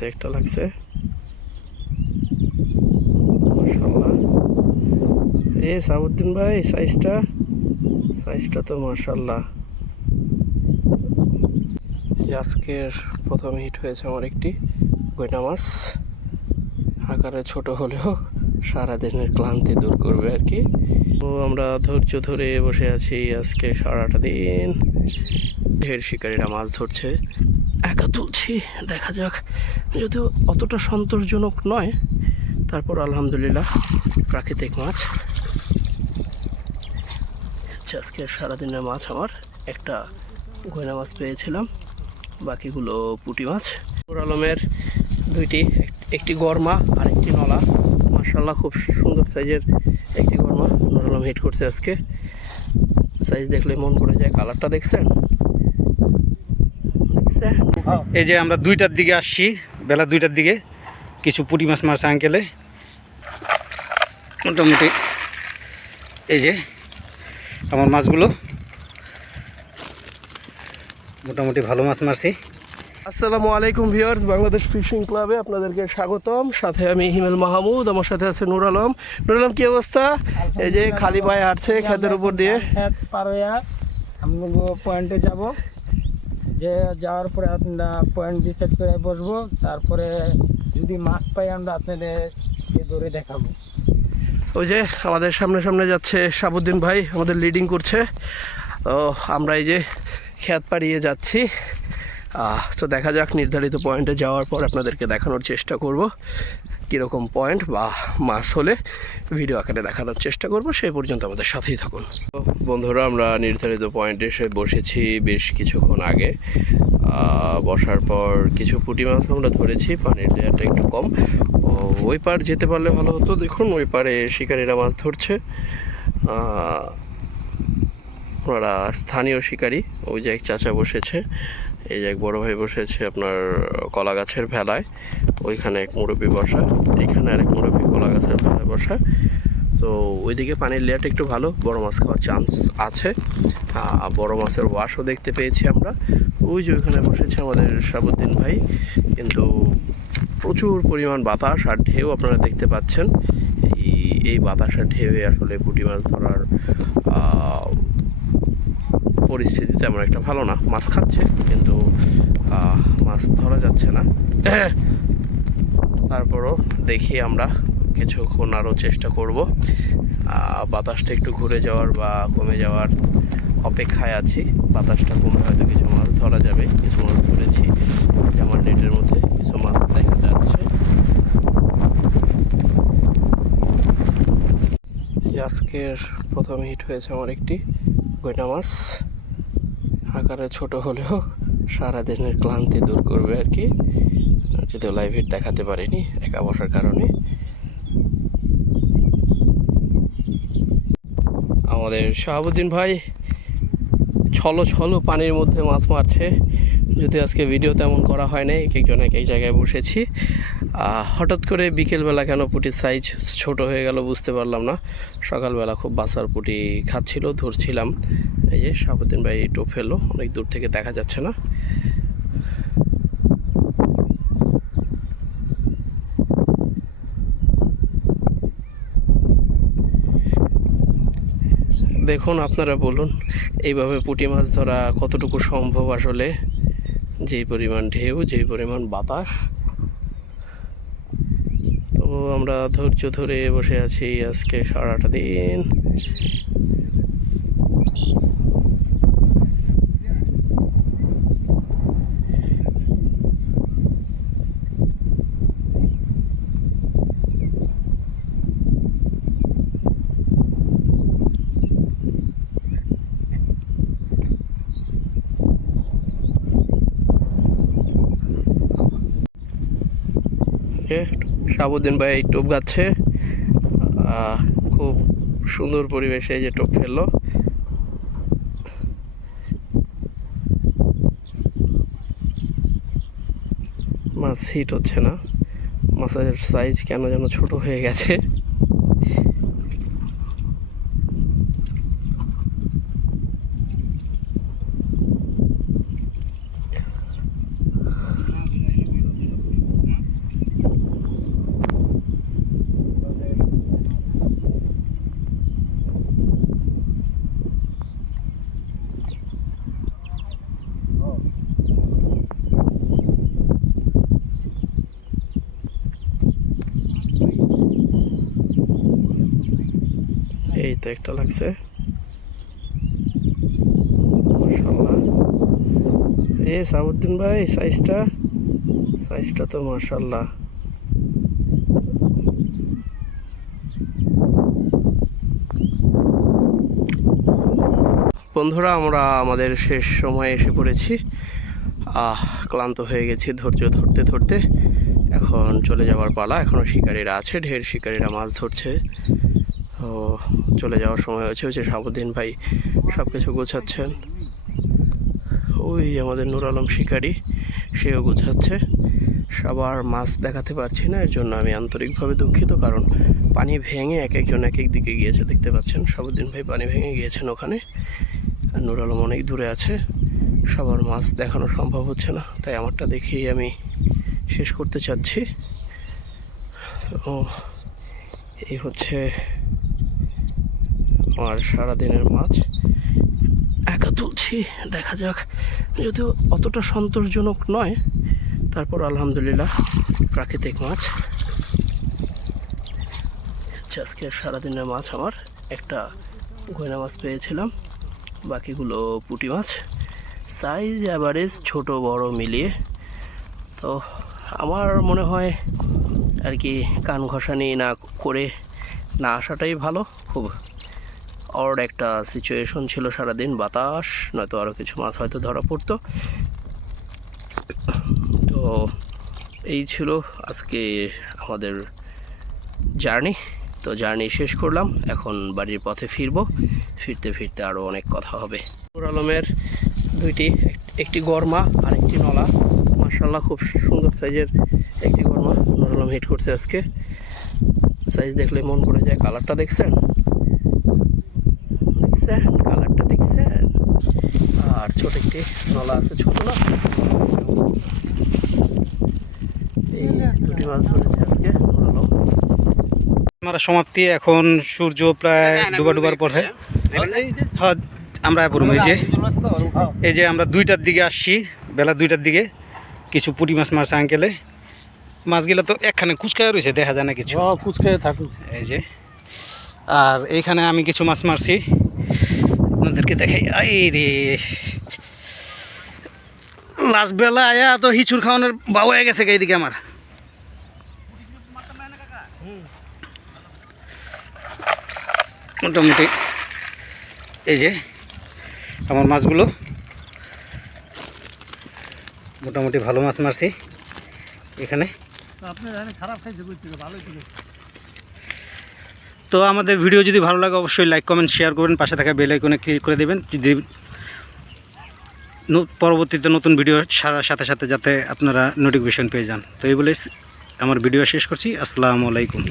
হাতে একটা লাগছে। এ সাবুদ্দিন ভাই সাইজটা সাইজটা তো মাশাল্লাহ এই আজকের প্রথম হিট হয়েছে আমার একটি গয়না মাছ। আকারে ছোট হলেও সারাদিনের ক্লান্তি দূর করবে আর কি। তো আমরা ধৈর্য ধরে বসে আছি আজকে সারাটা দিন। ঢের শিকারীরা মাছ ধরছে। একা তুলছি দেখা যাক। যদিও অতটা সন্তোষজনক নয়, তারপর আলহামদুলিল্লাহ প্রাকৃতিক মাছ। হচ্ছে আজকে সারাদিনের মাছ আমার। একটা গয়না মাছ পেয়েছিলাম, বাকিগুলো পুঁটি মাছ। নুর আলমের দুইটি, একটি গরমা আর একটি নলা। মার্শাল্লাহ খুব সুন্দর সাইজের একটি গরমা। নুর আলম হিট করছে আজকে। সাইজ দেখলে মন পড়ে যায়, কালারটা দেখছেন? এই যে আমরা দুইটার দিকে আসছি বেলা দুইটার দিকে কিছু পুঁটি মাছ মারছে আঙ্কেলে মোটামুটি এই যে আমার মাছগুলো। মোটামুটি ভালো মাছ মারছি। আসসালামু আলাইকুম ভিউয়ার্স বাংলাদেশ ফিশিং ক্লাবে আপনাদেরকে স্বাগতম। সাথে আমি হিমেল মাহমুদ আমার সাথে আছে নুর আলম। নুর আলম কি অবস্থা? এই যে খালি পায়ে হাঁটছে খেতের উপর দিয়ে। পয়েন্টে যাব। যে যাওয়ার পরে আমরা পয়েন্ট ডিসাইড করে বসবো, তারপরে যদি মাছ পাই আমরা আপনাদের ধরে দেখাবো। ওই যে আমাদের সামনে সামনে যাচ্ছে সাবুদ্দিন ভাই, আমাদের লিডিং করছে। তো আমরা এই যে খেত পাড়িয়ে যাচ্ছি। তো দেখা যাক, নির্ধারিত পয়েন্টে যাওয়ার পর আপনাদেরকে দেখানোর চেষ্টা করব। কীরকম পয়েন্ট বা মাছ হলে ভিডিও আকারে দেখানোর চেষ্টা করব, সেই পর্যন্ত আমাদের সাথেই থাকুন। বন্ধুরা, আমরা নির্ধারিত পয়েন্টে এসে বসেছি বেশ কিছুক্ষণ আগে। বসার পর কিছু পুঁটি মাছ আমরা ধরেছি, পানির লেয়ারটা একটু কম। ওই পার যেতে পারলে ভালো হতো, দেখুন, ওই পারে শিকারীরা মাছ ধরছে। ওনারা স্থানীয় শিকারী, ওই যে এক চাচা বসেছে। এই যে এক বড় ভাই বসেছে আপনার কলা গাছের ভেলায়। ওইখানে এক মুরব্বী বসা এখানে আরেক মুরব্বী কলা গাছের ভেলায় বসা। তো ওইদিকে পানির লেয়ারটা একটু ভালো, বড় মাছ খাওয়ার চান্স আছে। বড় মাছের ওয়াশও দেখতে পেয়েছি আমরা। ওই যে ওইখানে বসেছে আমাদের সাবুদ্দিন ভাই। কিন্তু প্রচুর পরিমাণ বাতাস আর ঢেউ আপনারা দেখতে পাচ্ছেন। এই এই বাতাস আর ঢেউয়ে আসলে পুঁটি মাছ ধরার পরিস্থিতি তেমন একটা ভালো না। মাছ খাচ্ছে, কিন্তু মাছ ধরা যাচ্ছে না। তারপরও দেখি আমরা কিছুক্ষণ আরও চেষ্টা করব। বাতাসটা একটু ঘুরে যাওয়ার বা কমে যাওয়ার অপেক্ষায় আছি। বাতাসটা কমে হয়তো কিছু মাছ ধরা যাবে, কিছু মাছ ধরেছি আমার নেটের মধ্যে কিছু মাছ দেখা যাচ্ছে। আজকের প্রথম হিট হয়েছে আমার একটি। গয়না মাছ। আকারে ছোট হলেও সারাদিনের ক্লান্তি দূর করবে আর কি। যদিও লাইভ হিট দেখাতে পারিনি, একা বসার কারণে। আমাদের শাহাবুদ্দিন ভাই ছলো ছলো পানির মধ্যে মাছ মারছে। যদি আজকে ভিডিও তেমন করা হয় নাই, এক একজন এক এক জায়গায় বসেছি। হঠাৎ করে বিকেলবেলা কেন পুটির সাইজ ছোট হয়ে গেল বুঝতে পারলাম না। সকালবেলা খুব বাসার পুটি খাচ্ছিল, ধরছিলাম। এই যে শাহাবুদ্দিন ভাই টোপ ফেলল, অনেক দূর থেকে দেখা যাচ্ছে না। দেখুন, আপনারা বলুন, এইভাবে পুঁটি মাছ ধরা কতটুকু সম্ভব আসলে? যেই পরিমাণ ঢেউ, যেই পরিমাণ বাতাস। তো আমরা ধৈর্য ধরে বসে আছি আজকে সারাটা দিন। এ, সাবুদ্দিন ভাই এই টোপ গাচ্ছে। খুব সুন্দর পরিবেশে এই যে টোপ ফেলল। মাছ হিট হচ্ছে না। মাছের সাইজ কেন যেন ছোট হয়ে গেছে। এই তো একটা লাগছে। এ সাবুদ্দিন ভাই সাইজটা সাইজটা তো মাশাল্লাহ বন্ধুরা, আমরা আমাদের শেষ সময়ে এসে পড়েছি। আহ, ক্লান্ত হয়ে গেছি ধৈর্য ধরতে ধরতে। এখন চলে যাওয়ার পালা। এখনও শিকারীরা আছে, ঢের শিকারীরা মাছ ধরছে। চলে যাওয়ার সময় হয়েছে হচ্ছে সাবুদ্দিন ভাই সব কিছু গোছাচ্ছেন। ওই আমাদের নুর আলম শিকারী, সেও গোছাচ্ছে। সবার মাছ দেখাতে পারছি না, এর জন্য আমি আন্তরিকভাবে দুঃখিত, কারণ পানি ভেঙে এক একজন এক এক দিকে গিয়েছে, দেখতে পাচ্ছেন? সাবুদ্দিন ভাই পানি ভেঙে গিয়েছেন ওখানে। আর নুর আলম অনেক দূরে আছে। সবার মাছ দেখানো সম্ভব হচ্ছে না, তাই আমারটা দেখেই আমি শেষ করতে চাচ্ছি। তো এই হচ্ছে আমার সারাদিনের মাছ একা তুলছি। দেখা যাক। যদিও অতটা সন্তোষজনক নয়। তারপর আলহামদুলিল্লাহ প্রাকৃতিক মাছ। আজকে সারাদিনের মাছ আমার। একটা গয়না মাছ পেয়েছিলাম। বাকিগুলো পুঁটি মাছ। সাইজ অ্যাভারেজ ছোট বড় মিলিয়ে। তো আমার মনে হয় আর কি কান ঘষানি না করে না আসাটাই ভালো। খুব অড একটা সিচুয়েশন ছিল সারাদিন বাতাস, নয়তো আরও কিছু মাছ হয়তো ধরা পড়তো। তো এই ছিল আজকে আমাদের জার্নি। তো জার্নি শেষ করলাম। এখন বাড়ির পথে ফিরবো। ফিরতে ফিরতে আরও অনেক কথা হবে। নুর আলমের দুইটি, একটি গরমা আর একটি নলা। মার্শাল্লাহ খুব সুন্দর সাইজের একটি গরমা। নুর আলম হিট করছে আজকে। সাইজ দেখলে মন পড়ে যায় কালারটা দেখছেন? দেখছেন কালারটা দেখছেন? আর ছোট একটি নলা আছে ছোট না এই দুটি মাছ ধরেছে আজকে আমরা সমাপ্তি এখন সূর্য প্রায় ডুবা ডুবার পথে। হ্যাঁ। আমরা পড়ব এই যে এই যে আমরা দুইটার দিকে আসছি বেলা দুইটার দিকে। কিছু পুঁটি মাছ মাছ আঙ্কেলে মাছগুলো তো একখানে কুচকায় রয়েছে দেখা যায় না কিছু। কুচকে থাকুক। এই যে। আর এইখানে আমি কিছু মাছ মারছি। আপনাদেরকে দেখাই। আই রে। লাস্ট বেলা আয়া তো হিচুর খাওয়ানোর বাউ হয়ে গেছে এইদিকে আমার। মোটামুটি এই যে আমার মাছগুলো। মোটামুটি ভালো মাছ মারছি এখানে। খারাপ খাইছে ভালোই তো আমাদের ভিডিও যদি ভালো লাগে, অবশ্যই লাইক কমেন্ট শেয়ার করবেন। পাশে থাকা বেল আইকনে ক্লিক করে দেবেন। যদি পরবর্তীতে নতুন ভিডিও সারার সাথে সাথে যাতে আপনারা নোটিফিকেশন পেয়ে যান। তো এই বলে আমার ভিডিও শেষ করছি। আসসালামু আলাইকুম।